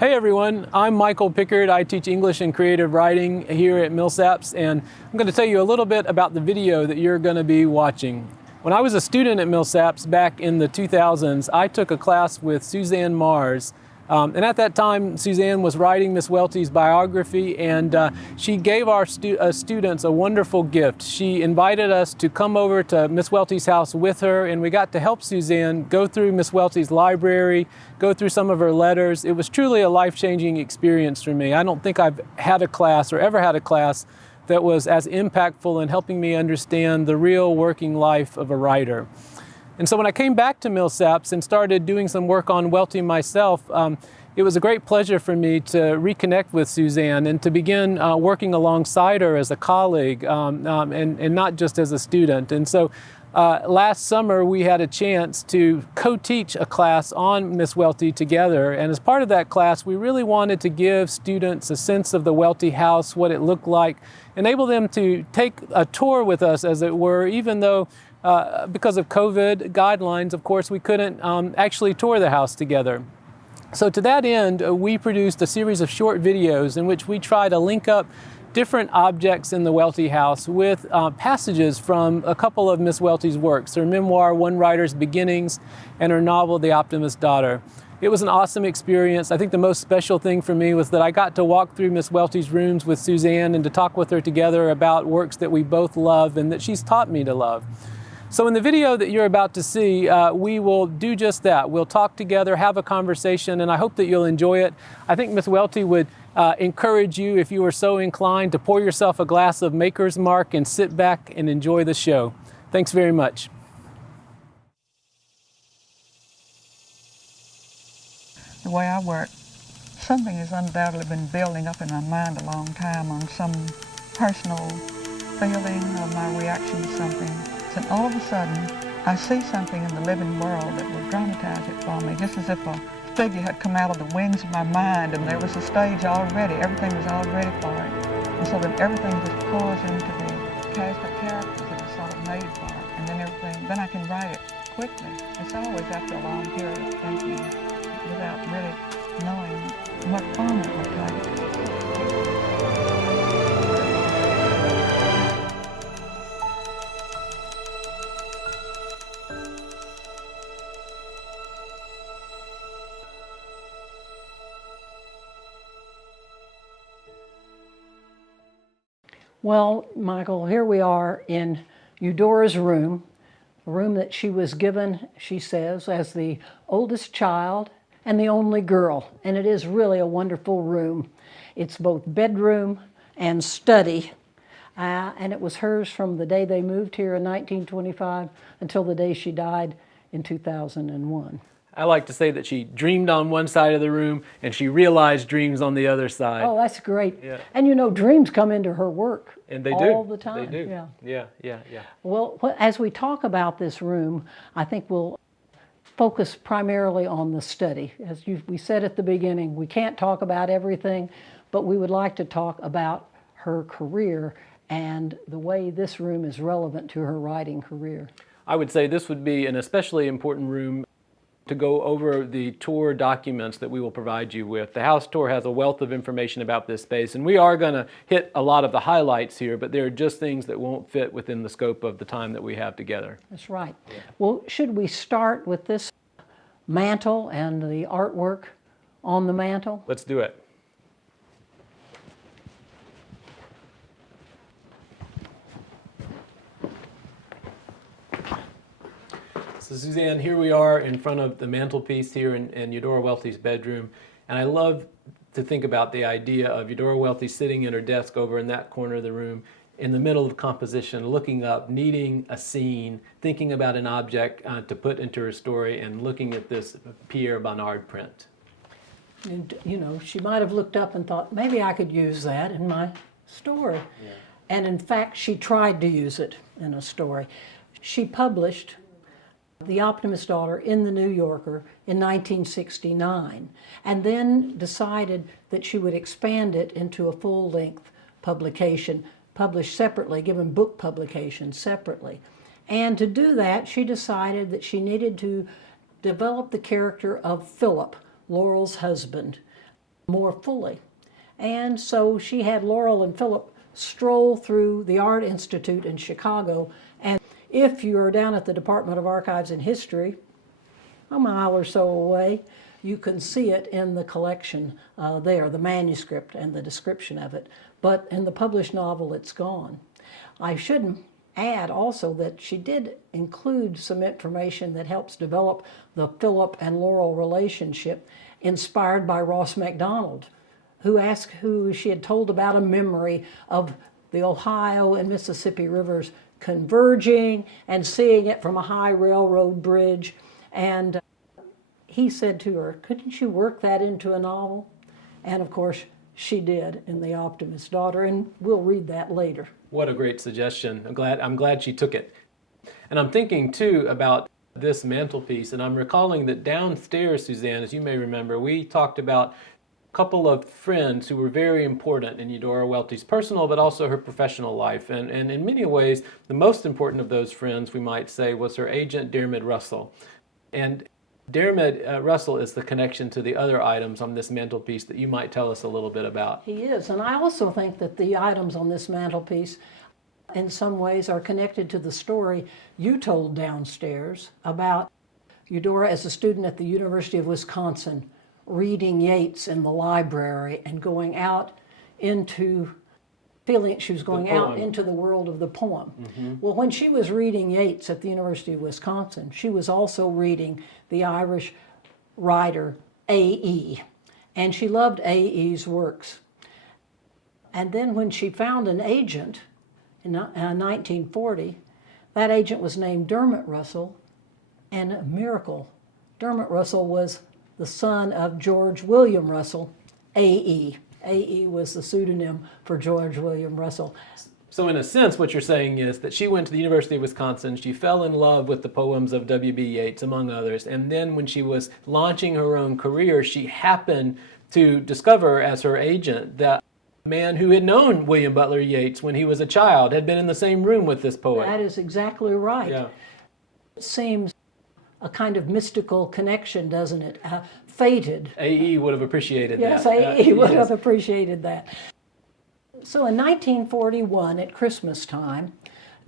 Hey everyone, I'm Michael Pickard. I teach English and creative writing here at Millsaps, and I'm going to tell you a little bit about the video that you're going to be watching. When I was a student at Millsaps back in the 2000s, I took a class with Suzanne Marrs. And at that time, Suzanne was writing Miss Welty's biography, and she gave our students a wonderful gift. She invited us to come over to Miss Welty's house with her, and we got to help Suzanne go through Miss Welty's library, go through some of her letters. It was truly a life-changing experience for me. I don't think I've had a class or ever had a class that was as impactful in helping me understand the real working life of a writer. And so when I came back to Millsaps and started doing some work on Welty myself, it was a great pleasure for me to reconnect with Suzanne and to begin working alongside her as a colleague and not just as a student. And so last summer we had a chance to co-teach a class on Miss Welty together. And as part of that class, we really wanted to give students a sense of the Welty house, what it looked like, enable them to take a tour with us, as it were, even though because of COVID guidelines, of course, we couldn't actually tour the house together. So to that end, we produced a series of short videos in which we try to link up different objects in the Welty house with passages from a couple of Miss Welty's works, her memoir, One Writer's Beginnings, and her novel, The Optimist Daughter. It was an awesome experience. I think the most special thing for me was that I got to walk through Miss Welty's rooms with Suzanne and to talk with her together about works that we both love and that she's taught me to love. So in the video that you're about to see, we will do just that. We'll talk together, have a conversation, and I hope that you'll enjoy it. I think Miss Welty would encourage you, if you were so inclined, to pour yourself a glass of Maker's Mark and sit back and enjoy the show. Thanks very much. The way I work, something has undoubtedly been building up in my mind a long time on some personal feeling or my reaction to something. And all of a sudden, I see something in the living world that will dramatize it for me, just as if a figure had come out of the wings of my mind and there was a stage already, everything was all ready for it. And so then everything just pours into the cast of characters that are sort of made for it. And then I can write it quickly. It's always after a long period of thinking without really knowing what form it will take. Well, Michael, here we are in Eudora's room, a room that she was given, she says, as the oldest child and the only girl. And it is really a wonderful room. It's both bedroom and study. And it was hers from the day they moved here in 1925 until the day she died in 2001. I like to say that she dreamed on one side of the room and she realized dreams on the other side. Oh, that's great. Yeah. And you know, dreams come into her work And they all do. the time. They do. Yeah. Yeah. Well, as we talk about this room, I think we'll focus primarily on the study. As we said at the beginning, we can't talk about everything, but we would like to talk about her career and the way this room is relevant to her writing career. I would say this would be an especially important room to go over the tour documents that we will provide you with. The house tour has a wealth of information about this space, and we are going to hit a lot of the highlights here, but there are just things that won't fit within the scope of the time that we have together. That's right. Yeah. Well, should we start with this mantle and the artwork on the mantle? Let's do it. So Suzanne, here we are in front of the mantelpiece here in Eudora Welty's bedroom, and I love to think about the idea of Eudora Welty sitting in her desk over in that corner of the room in the middle of composition, looking up, needing a scene, thinking about an object to put into her story, and looking at this Pierre Bonnard print. And, you know, she might have looked up and thought, maybe I could use that in my story. Yeah. And in fact, she tried to use it in a story. She published The Optimist Daughter in the New Yorker in 1969, and then decided that she would expand it into a full-length publication, published separately, given book publication separately. And to do that, she decided that she needed to develop the character of Philip, Laurel's husband. more fully. And so she had Laurel and Philip stroll through the Art Institute in Chicago. And if you're down at the Department of Archives and History, a mile or so away, you can see it in the collection there, the manuscript and the description of it. But in the published novel, it's gone. I should add also that she did include some information that helps develop the Philip and Laurel relationship, inspired by Ross MacDonald, who asked who she had told about a memory of the Ohio and Mississippi rivers converging and seeing it from a high railroad bridge. And he said to her, couldn't you work that into a novel? And of course, she did in The Optimist Daughter, and we'll read that later. What a great suggestion. I'm glad she took it. And I'm thinking too about this mantelpiece, and I'm recalling that downstairs, Suzanne, as you may remember, we talked about a couple of friends who were very important in Eudora Welty's personal but also her professional life. And in many ways, the most important of those friends, we might say, was her agent, Dermot Russell. And Dermot Russell is the connection to the other items on this mantelpiece that you might tell us a little bit about. He is, and I also think that the items on this mantelpiece in some ways are connected to the story you told downstairs about Eudora as a student at the University of Wisconsin, reading Yeats in the library and going out into feeling she was going out into the world of the poem. Mm-hmm. Well, when she was reading Yeats at the University of Wisconsin, she was also reading the Irish writer A.E., and she A.E.'s works. And then when she found an agent in 1940, that agent was named Dermot Russell, and a miracle. Dermot Russell was the son of George William Russell, A.E. A.E. was the pseudonym for George William Russell. So in a sense, what you're saying is that she went to the University of Wisconsin, she fell in love with the poems of W.B. Yeats, among others, and then when she was launching her own career, she happened to discover as her agent that man who had known William Butler Yeats when he was a child, had been in the same room with this poet. That is exactly right. Yeah. It seems a kind of mystical connection, doesn't it? Fated. A.E. would have appreciated yes, that. Yes, A.E. would have appreciated that. So in 1941, at Christmas time,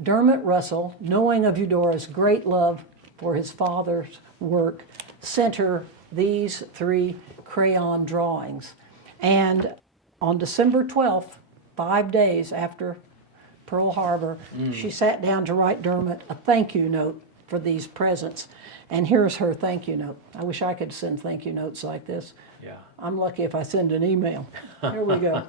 Dermot Russell, knowing of Eudora's great love for his father's work, sent her these 3 crayon drawings. And on December 12th, 5 days after Pearl Harbor, she sat down to write Dermot a thank you note for these presents. And here's her thank you note. I wish I could send thank you notes like this. Yeah. I'm lucky if I send an email. Here we go.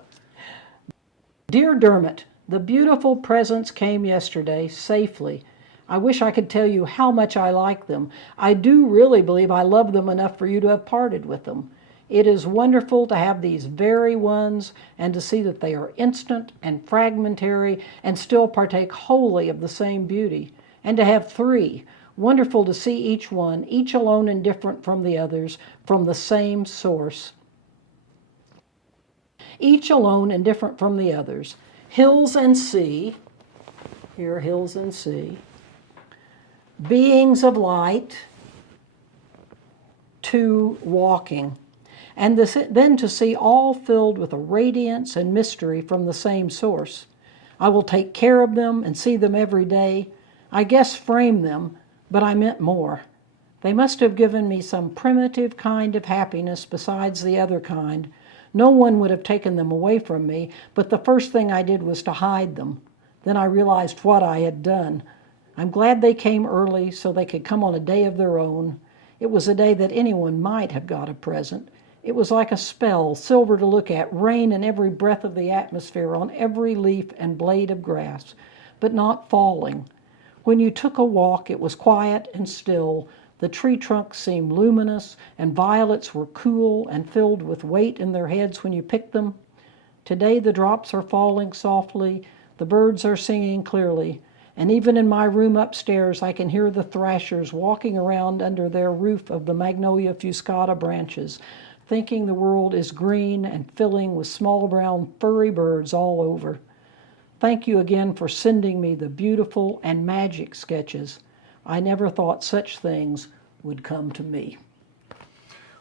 Dear Dermot, the beautiful presents came yesterday safely. I wish I could tell you how much I like them. I do really believe I love them enough for you to have parted with them. It is wonderful to have these very ones and to see that they are instant and fragmentary and still partake wholly of the same beauty. And to have 3, wonderful to see each one, each alone and different from the others, from the same source. Each alone and different from the others. Hills and sea, here hills and sea, beings of light, 2 walking, and then to see all filled with a radiance and mystery from the same source. I will take care of them and see them every day. I guess frame them, but I meant more. They must have given me some primitive kind of happiness besides the other kind. No one would have taken them away from me, but the first thing I did was to hide them. Then I realized what I had done. I'm glad they came early so they could come on a day of their own. It was a day that anyone might have got a present. It was like a spell, silver to look at, rain in every breath of the atmosphere, on every leaf and blade of grass, but not falling. When you took a walk, it was quiet and still. The tree trunks seemed luminous, and violets were cool and filled with weight in their heads when you picked them. Today the drops are falling softly, the birds are singing clearly, and even in my room upstairs I can hear the thrashers walking around under their roof of the magnolia fuscata branches, thinking the world is green and filling with small brown furry birds all over. Thank you again for sending me the beautiful and magic sketches. I never thought such things would come to me.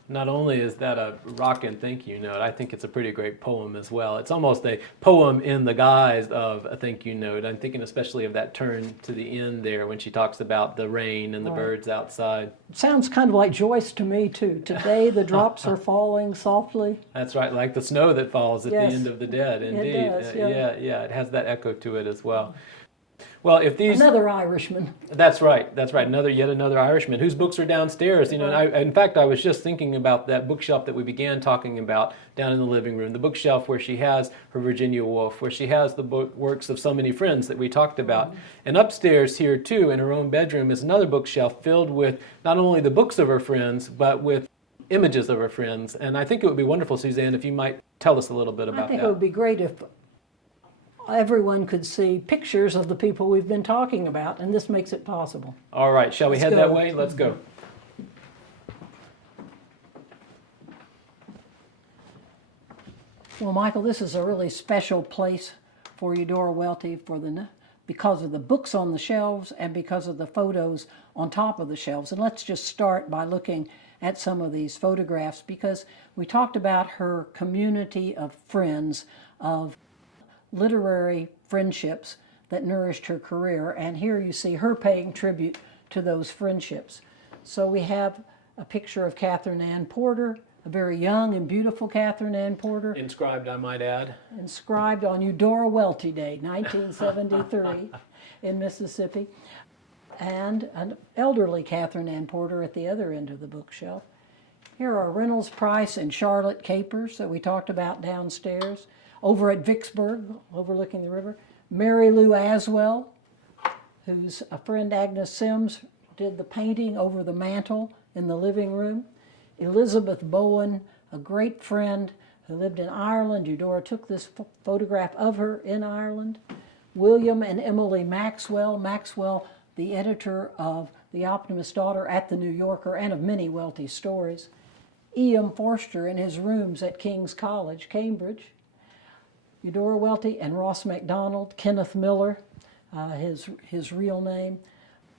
Not only is that a rockin' thank you note, I think it's a pretty great poem as well. It's almost a poem in the guise of a thank you note. I'm thinking especially of that turn to the end there when she talks about the rain and the birds outside. It sounds kind of like Joyce to me, too. Today the drops are falling softly. That's right, like the snow that falls at Yes. the end of the dead, indeed. It does, yeah. Yeah, it has that echo to it as well. Well, if these... Another Irishman. That's right. Yet another Irishman whose books are downstairs. You know, and in fact, I was just thinking about that bookshelf that we began talking about down in the living room. The bookshelf where she has her Virginia Woolf, where she has the works of so many friends that we talked about. And upstairs here too, in her own bedroom, is another bookshelf filled with not only the books of her friends, but with images of her friends. And I think it would be wonderful, Suzanne, if you might tell us a little bit about I think that. it would be great if everyone could see pictures of the people we've been talking about, and this makes it possible. All right, shall we Let's head go. that way? Let's go. Well, Michael, this is a really special place for Eudora Welty because of the books on the shelves and because of the photos on top of the shelves. And let's just start by looking at some of these photographs, because we talked about her community of friends, of literary friendships that nourished her career, and here you see her paying tribute to those friendships. So we have a picture of Catherine Ann Porter, a very young and beautiful Catherine Ann Porter, Inscribed, I might add. inscribed on Eudora Welty Day, 1973, in Mississippi, and an elderly Catherine Ann Porter at the other end of the bookshelf. Here are Reynolds Price and Charlotte Capers that we talked about downstairs. Over at Vicksburg, overlooking the river, Mary Lou Aswell, whose a friend Agnes Sims did the painting over the mantel in the living room. Elizabeth Bowen, a great friend who lived in Ireland. Eudora took this photograph of her in Ireland. William and Emily Maxwell, the editor of The Optimist Daughter at the New Yorker and of many Welty stories. E.M. Forster in his rooms at King's College, Cambridge. Eudora Welty and Ross MacDonald, Kenneth Miller, his real name,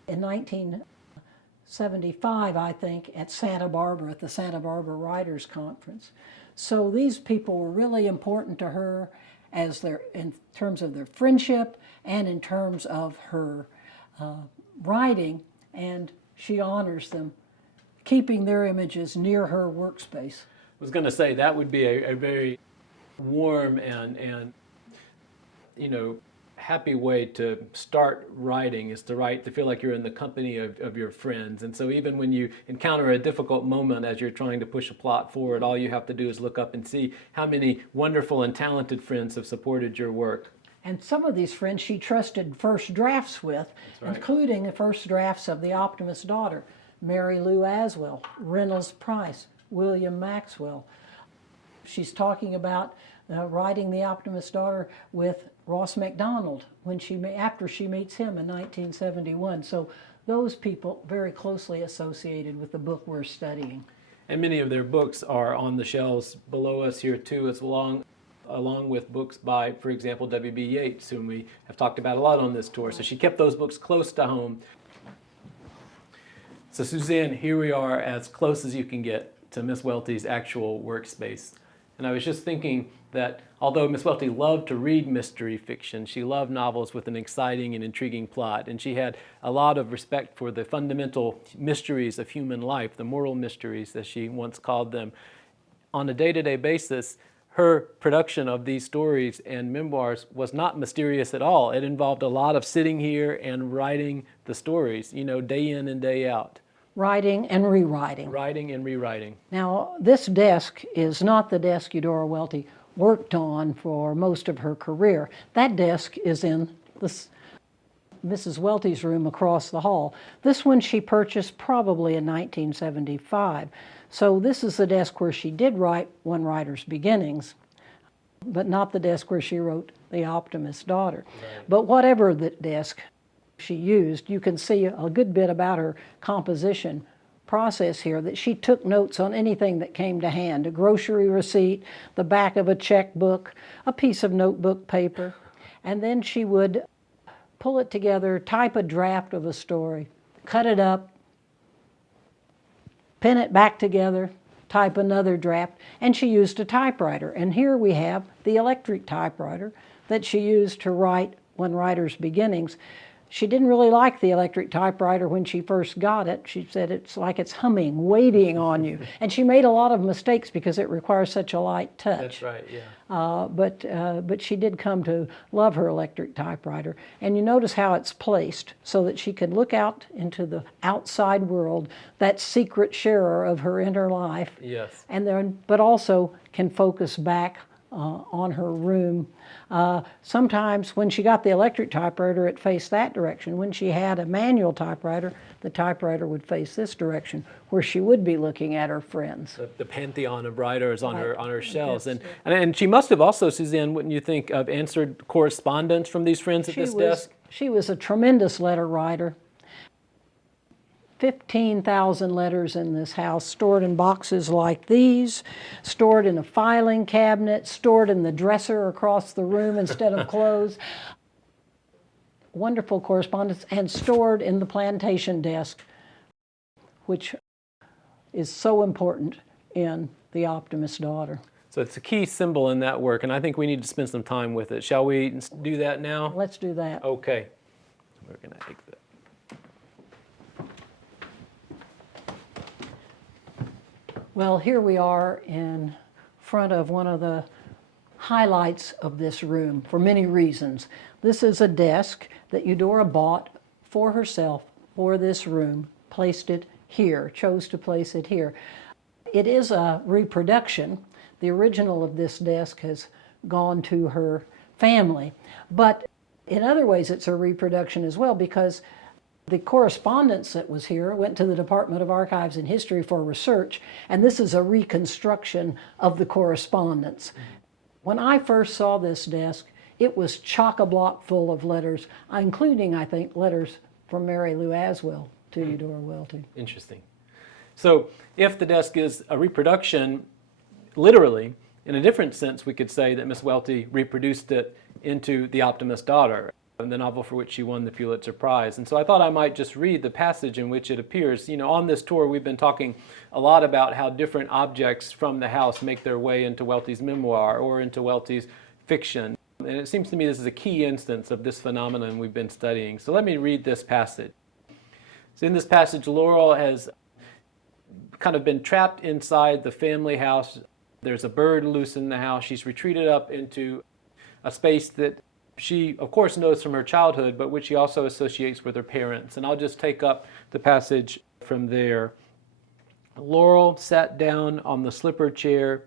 in 1975, I think, at Santa Barbara, at the Santa Barbara Writers Conference. So these people were really important to her in terms of their friendship and in terms of her writing, and she honors them, keeping their images near her workspace. I was going to say that would be a very warm and happy way to start writing, is to feel like you're in the company of your friends. And so even when you encounter a difficult moment as you're trying to push a plot forward, all you have to do is look up and see how many wonderful and talented friends have supported your work. And some of these friends she trusted first drafts with, right. including the first drafts of The Optimist Daughter, Mary Lou Aswell, Reynolds Price, William Maxwell. She's talking about writing The Optimist Daughter with Ross MacDonald after she meets him in 1971. So those people very closely associated with the book we're studying. And many of their books are on the shelves below us here too, along with books by, for example, W.B. Yeats, whom we have talked about a lot on this tour. So she kept those books close to home. So Suzanne, here we are as close as you can get to Miss Welty's actual workspace. And I was just thinking that although Miss Welty loved to read mystery fiction, she loved novels with an exciting and intriguing plot, and she had a lot of respect for the fundamental mysteries of human life, the moral mysteries, as she once called them. On a day-to-day basis, her production of these stories and memoirs was not mysterious at all. It involved a lot of sitting here and writing the stories, day in and day out. Writing and rewriting. Writing and rewriting. Now, this desk is not the desk Eudora Welty worked on for most of her career. That desk is in Mrs. Welty's room across the hall. This one she purchased probably in 1975. So this is the desk where she did write One Writer's Beginnings, but not the desk where she wrote The Optimist Daughter. Right. But whatever the desk she used, you can see a good bit about her composition process here, that she took notes on anything that came to hand, a grocery receipt, the back of a checkbook, a piece of notebook paper, and then she would pull it together, type a draft of a story, cut it up, pin it back together, type another draft, and she used a typewriter. And here we have the electric typewriter that she used to write One Writer's Beginnings. She didn't really like the electric typewriter when she first got it. She said it's like it's humming, waiting on you. And she made a lot of mistakes because it requires such a light touch. That's right, yeah. But she did come to love her electric typewriter. And you notice how it's placed so that she could look out into the outside world, that secret sharer of her inner life. Yes. And then, but also can focus back on her room. Sometimes when she got the electric typewriter, it faced that direction. When she had a manual typewriter, the typewriter would face this direction, where she would be looking at her friends. The pantheon of writers on her shelves. Yes. And she must have also, Suzanne, wouldn't you think, answered correspondence from these friends at this desk? She was a tremendous letter writer. 15,000 letters in this house, stored in boxes like these, stored in a filing cabinet, stored in the dresser across the room instead of clothes. Wonderful correspondence, and stored in the plantation desk, which is so important in The Optimist Daughter. So it's a key symbol in that work, and I think we need to spend some time with it. Shall we do that now? Let's do that. Okay. We're going to take that. Well, here we are in front of one of the highlights of this room for many reasons. This is a desk that Eudora bought for herself for this room, placed it here, chose to place it here. It is a reproduction. The original of this desk has gone to her family, but in other ways it's a reproduction as well, because the correspondence that was here went to the Department of Archives and History for research, and this is a reconstruction of the correspondence. When I first saw this desk, it was chock-a-block full of letters, including, I think, letters from Mary Lou Aswell to Eudora Welty. Interesting. So if the desk is a reproduction, literally, in a different sense, we could say that Miss Welty reproduced it into The Optimist Daughter, the novel for which she won the Pulitzer Prize. And so I thought I might just read the passage in which it appears. You know, on this tour we've been talking a lot about how different objects from the house make their way into Welty's memoir or into Welty's fiction. And it seems to me this is a key instance of this phenomenon we've been studying. So let me read this passage. So in this passage, Laurel has kind of been trapped inside the family house. There's a bird loose in the house. She's retreated up into a space that she, of course, knows from her childhood, but which she also associates with her parents. And I'll just take up the passage from there. Laurel sat down on the slipper chair.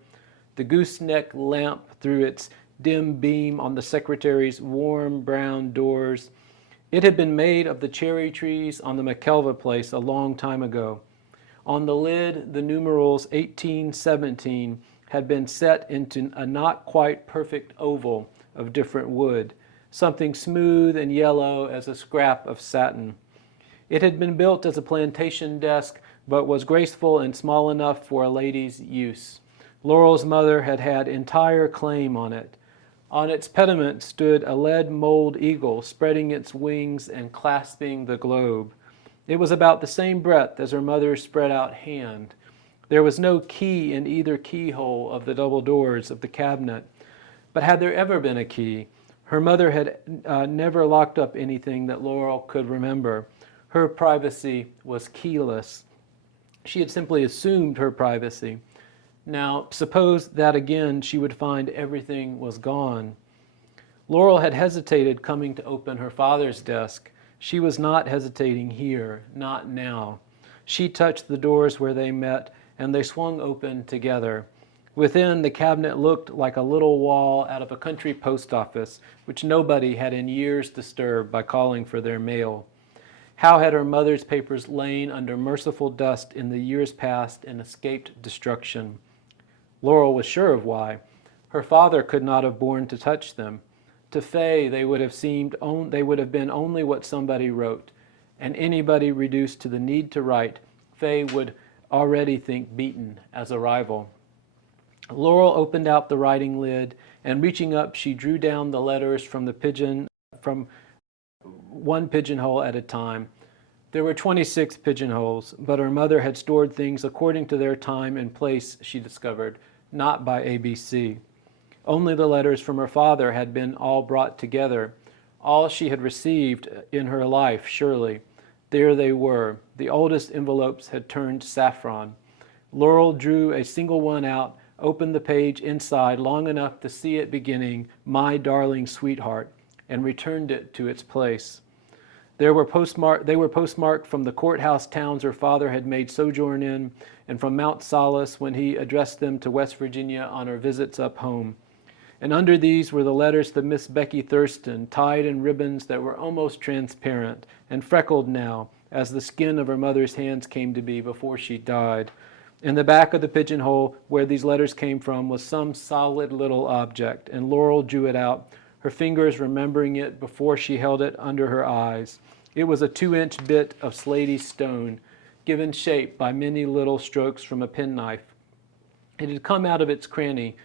The gooseneck lamp threw its dim beam on the secretary's warm brown doors. It had been made of the cherry trees on the McKelvey place a long time ago. On the lid, the numerals 1817 had been set into a not quite perfect oval of different wood, something smooth and yellow as a scrap of satin. It had been built as a plantation desk, but was graceful and small enough for a lady's use. Laurel's mother had had entire claim on it. On its pediment stood a lead mold eagle, spreading its wings and clasping the globe. It was about the same breadth as her mother's spread out hand. There was no key in either keyhole of the double doors of the cabinet. But had there ever been a key? Her mother had never locked up anything that Laurel could remember. Her privacy was keyless. She had simply assumed her privacy. Now, suppose that again she would find everything was gone. Laurel had hesitated coming to open her father's desk. She was not hesitating here, not now. She touched the doors where they met, and they swung open together. Within, the cabinet looked like a little wall out of a country post office, which nobody had in years disturbed by calling for their mail. How had her mother's papers lain under merciful dust in the years past and escaped destruction? Laurel was sure of why. Her father could not have borne to touch them. To Fay, they would have been only what somebody wrote, and anybody reduced to the need to write, Fay would already think beaten as a rival. Laurel opened out the writing lid, and reaching up, she drew down the letters from one pigeonhole at a time. There were 26 pigeonholes, but her mother had stored things according to their time and place, she discovered, not by ABC. Only the letters from her father had been all brought together, all she had received in her life, surely. There they were. The oldest envelopes had turned saffron. Laurel drew a single one out, opened the page inside long enough to see it beginning, "My darling sweetheart," and returned it to its place. They were postmarked from the courthouse towns her father had made sojourn in, and from Mount Solace when he addressed them to West Virginia on her visits up home. And under these were the letters to Miss Becky Thurston, tied in ribbons that were almost transparent and freckled now, as the skin of her mother's hands came to be before she died. In the back of the pigeonhole where these letters came from was some solid little object, and Laurel drew it out, her fingers remembering it before she held it under her eyes. It was a 2-inch bit of slaty stone, given shape by many little strokes from a penknife. It had come out of its cranny,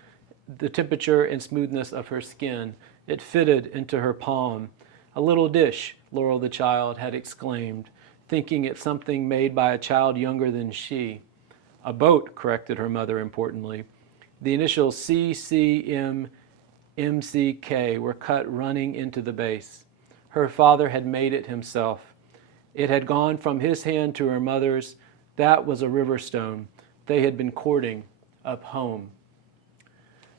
the temperature and smoothness of her skin. It fitted into her palm. "A little dish," Laurel the child had exclaimed, thinking it something made by a child younger than she. "A boat," corrected her mother importantly. The initials CCM MCK were cut running into the base. Her father had made it himself. It had gone from his hand to her mother's. That was a river stone. They had been courting up home.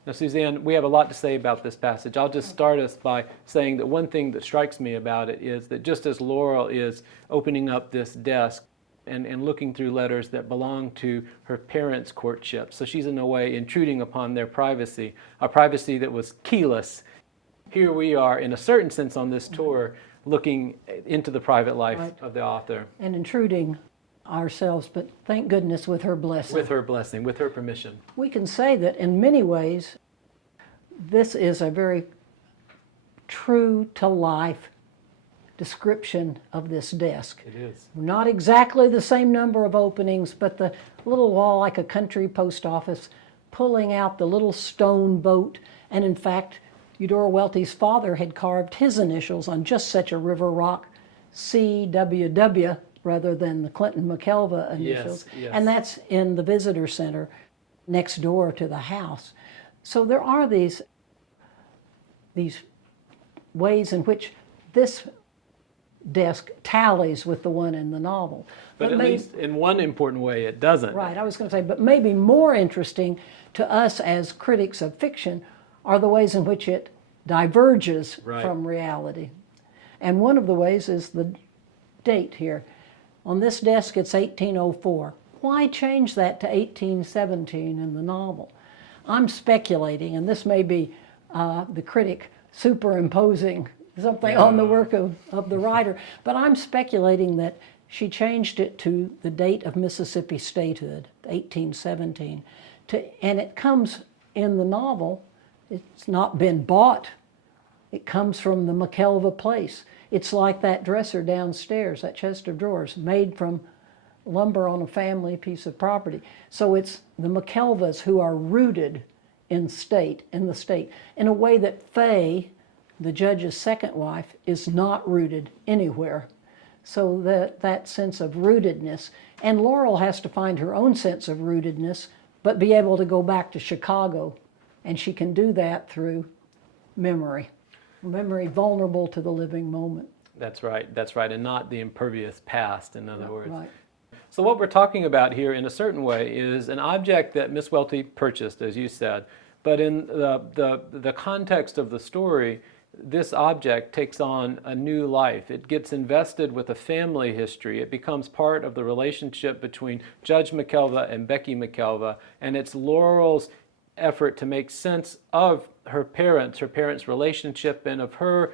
Now, Suzanne, we have a lot to say about this passage. I'll just start us by saying that one thing that strikes me about it is that just as Laurel is opening up this desk and looking through letters that belong to her parents' courtship, so she's in a way intruding upon their privacy, a privacy that was keyless. Here we are, in a certain sense on this tour, looking into the private life of the author. And intruding ourselves, but thank goodness with her blessing. With her blessing, with her permission. We can say that in many ways, this is a very true to life description of this desk. It is. Not exactly the same number of openings, but the little wall like a country post office, pulling out the little stone boat. And in fact, Eudora Welty's father had carved his initials on just such a river rock, CWW, rather than the Clinton McKelvey initials. Yes. And that's in the visitor center next door to the house. So there are these ways in which this desk tallies with the one in the novel. But at least in one important way it doesn't. Right, I was going to say, but maybe more interesting to us as critics of fiction are the ways in which it diverges from reality. And one of the ways is the date here. On this desk it's 1804. Why change that to 1817 in the novel? I'm speculating, and this may be the critic superimposing something on the work of the writer, but I'm speculating that she changed it to the date of Mississippi statehood, 1817, and it comes in the novel. It's not been bought. It comes from the McKelvey place. It's like that dresser downstairs, that chest of drawers, made from lumber on a family piece of property. So it's the McKelveys who are rooted in the state, in a way that Faye, the judge's second wife, is not rooted anywhere. So that sense of rootedness, and Laurel has to find her own sense of rootedness, but be able to go back to Chicago, and she can do that through memory vulnerable to the living moment. That's right, and not the impervious past, in other words. Right. So what we're talking about here, in a certain way, is an object that Miss Welty purchased, as you said, but in the context of the story, this object takes on a new life. It gets invested with a family history. It becomes part of the relationship between Judge McKelvey and Becky McKelvey, and it's Laurel's effort to make sense of her parents' relationship, and of her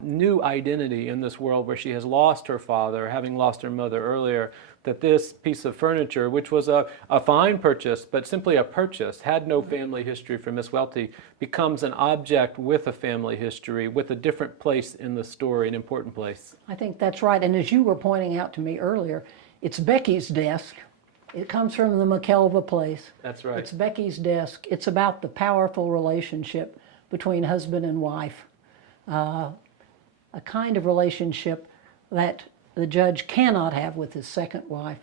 new identity in this world where she has lost her father, having lost her mother earlier, that this piece of furniture, which was a fine purchase, but simply a purchase, had no family history for Miss Welty, becomes an object with a family history, with a different place in the story, an important place. I think that's right. And as you were pointing out to me earlier, it's Becky's desk. It comes from the McKelvey place. That's right. It's Becky's desk. It's about the powerful relationship between husband and wife. A kind of relationship that the judge cannot have with his second wife,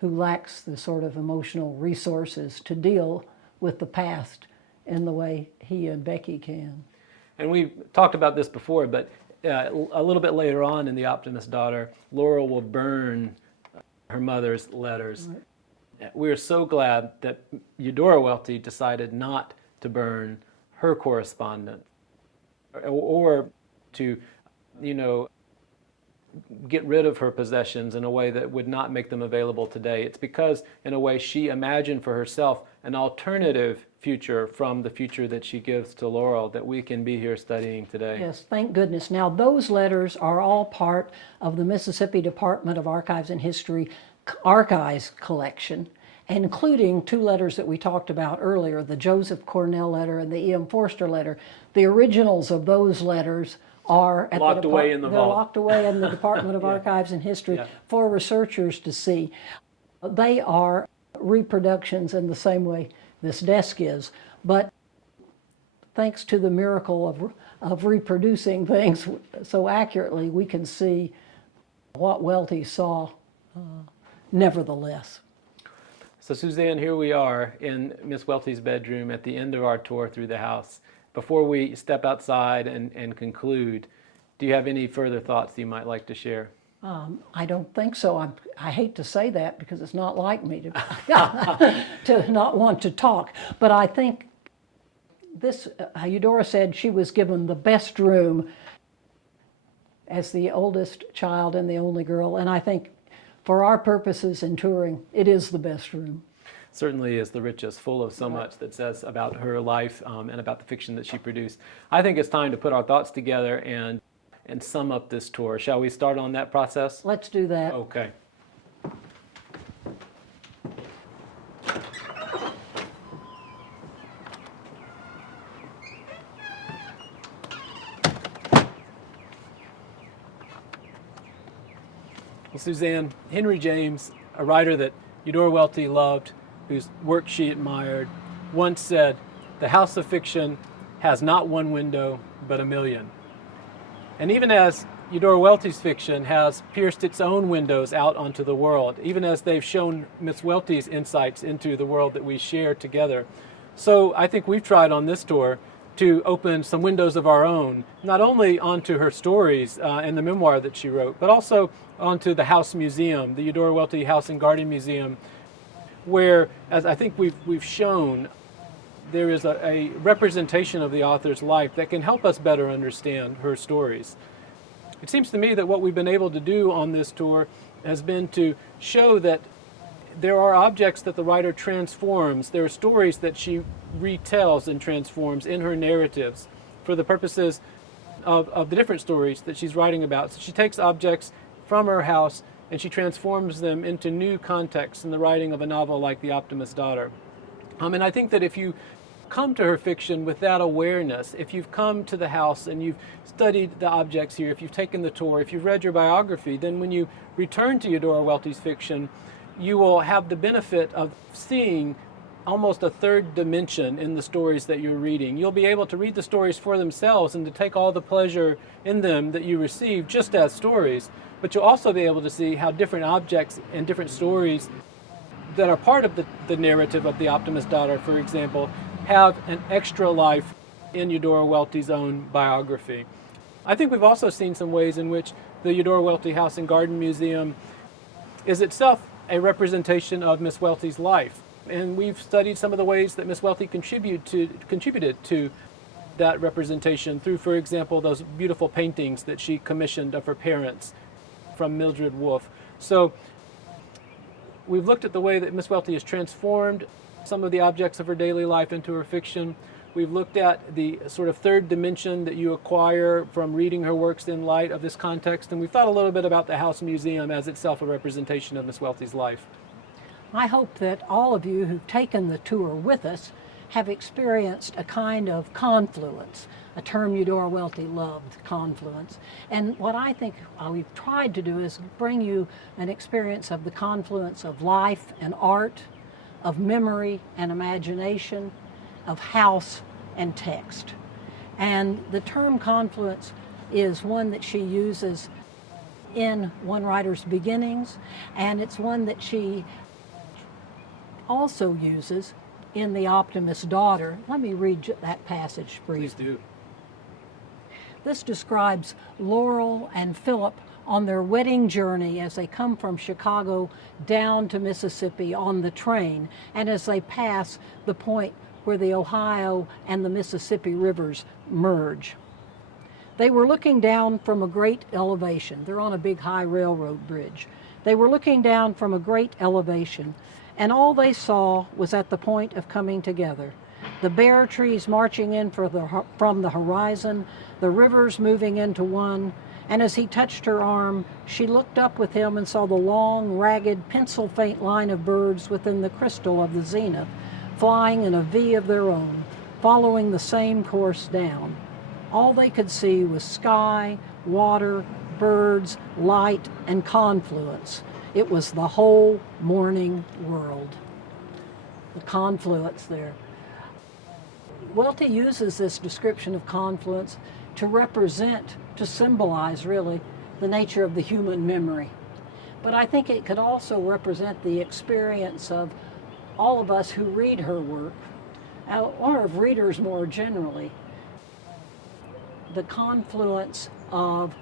who lacks the sort of emotional resources to deal with the past in the way he and Becky can. And we talked about this before, but a little bit later on in The Optimist Daughter, Laurel will burn her mother's letters. Right. We're so glad that Eudora Welty decided not to burn her correspondence or to, get rid of her possessions in a way that would not make them available today. It's because, in a way, she imagined for herself an alternative future from the future that she gives to Laurel that we can be here studying today. Yes, thank goodness. Now, those letters are all part of the Mississippi Department of Archives and History archives collection, including two letters that we talked about earlier, the Joseph Cornell letter and the E.M. Forster letter. The originals of those letters are at locked away in the vault. They're locked away in the Department of Archives and History for researchers to see. They are reproductions in the same way this desk is, but thanks to the miracle of reproducing things so accurately, we can see what Welty saw nevertheless. So Suzanne, here we are in Miss Welty's bedroom at the end of our tour through the house. Before we step outside and conclude, do you have any further thoughts you might like to share? I don't think so. I hate to say that because it's not like me to, to not want to talk. But I think this, Eudora said she was given the best room as the oldest child and the only girl. And I think for our purposes in touring, it is the best room. Certainly is the richest, full of so much that says about her life and about the fiction that she produced. I think it's time to put our thoughts together and sum up this tour. Shall we start on that process? Let's do that. Okay. Well, Suzanne, Henry James, a writer that Eudora Welty loved, whose work she admired, once said, "The house of fiction has not one window, but a million." And even as Eudora Welty's fiction has pierced its own windows out onto the world, even as they've shown Miss Welty's insights into the world that we share together, so I think we've tried on this tour to open some windows of our own, not only onto her stories and the memoir that she wrote, but also onto the House Museum, the Eudora Welty House and Garden Museum, where, as I think we've shown, there is a representation of the author's life that can help us better understand her stories. It seems to me that what we've been able to do on this tour has been to show that there are objects that the writer transforms. There are stories that she retells and transforms in her narratives for the purposes of the different stories that she's writing about. So she takes objects from her house and she transforms them into new contexts in the writing of a novel like The Optimist Daughter. And I think that if you come to her fiction with that awareness, if you've come to the house and you've studied the objects here, if you've taken the tour, if you've read your biography, then when you return to Eudora Welty's fiction, you will have the benefit of seeing almost a third dimension in the stories that you're reading. You'll be able to read the stories for themselves and to take all the pleasure in them that you receive just as stories, but you'll also be able to see how different objects and different stories that are part of the narrative of The Optimist Daughter, for example, have an extra life in Eudora Welty's own biography. I think we've also seen some ways in which the Eudora Welty House and Garden Museum is itself a representation of Miss Welty's life. And we've studied some of the ways that Miss Welty contributed to that representation through, for example, those beautiful paintings that she commissioned of her parents from Mildred Wolfe. So we've looked at the way that Miss Welty has transformed some of the objects of her daily life into her fiction. We've looked at the sort of third dimension that you acquire from reading her works in light of this context, and we've thought a little bit about the House Museum as itself a representation of Miss Welty's life. I hope that all of you who've taken the tour with us have experienced a kind of confluence, a term Eudora Welty loved, confluence. And what I think we've tried to do is bring you an experience of the confluence of life and art, of memory and imagination, of house and text. And the term confluence is one that she uses in one writer's beginnings, and it's one that she also uses in The Optimist Daughter. Let me read that passage for you. Please do. This describes Laurel and Philip on their wedding journey as they come from Chicago down to Mississippi on the train, and as they pass the point where the Ohio and the Mississippi rivers merge. They were looking down from a great elevation. They're on a big high railroad bridge. They were looking down from a great elevation, and all they saw was at the point of coming together. The bare trees marching in from the horizon, the rivers moving into one, and as he touched her arm, she looked up with him and saw the long, ragged, pencil-faint line of birds within the crystal of the zenith, flying in a V of their own, following the same course down. All they could see was sky, water, birds, light, and confluence. It was the whole morning world. The confluence there. Welty uses this description of confluence to represent, to symbolize really, the nature of the human memory. But I think it could also represent the experience of all of us who read her work, or of readers more generally. The confluence of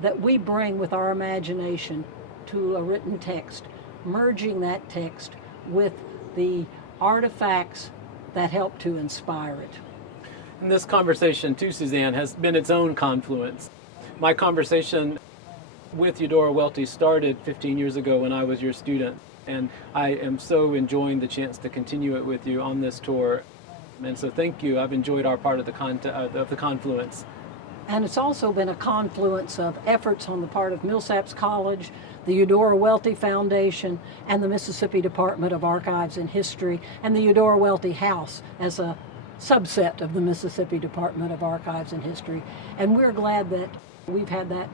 that we bring with our imagination to a written text, merging that text with the artifacts that help to inspire it. And this conversation, too, Suzanne, has been its own confluence. My conversation with Eudora Welty started 15 years ago when I was your student, and I am so enjoying the chance to continue it with you on this tour. And so thank you. I've enjoyed our part of the confluence. And it's also been a confluence of efforts on the part of Millsaps College, the Eudora Welty Foundation, and the Mississippi Department of Archives and History, and the Eudora Welty House as a subset of the Mississippi Department of Archives and History. And we're glad that we've had that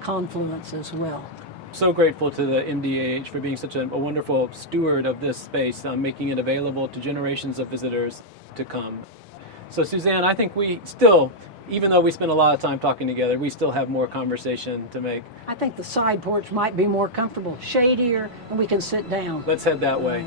confluence as well. So grateful to the MDAH for being such a wonderful steward of this space, making it available to generations of visitors to come. So Suzanne, I think we still, even though we spend a lot of time talking together, we still have more conversation to make. I think the side porch might be more comfortable, shadier, and we can sit down. Let's head that way.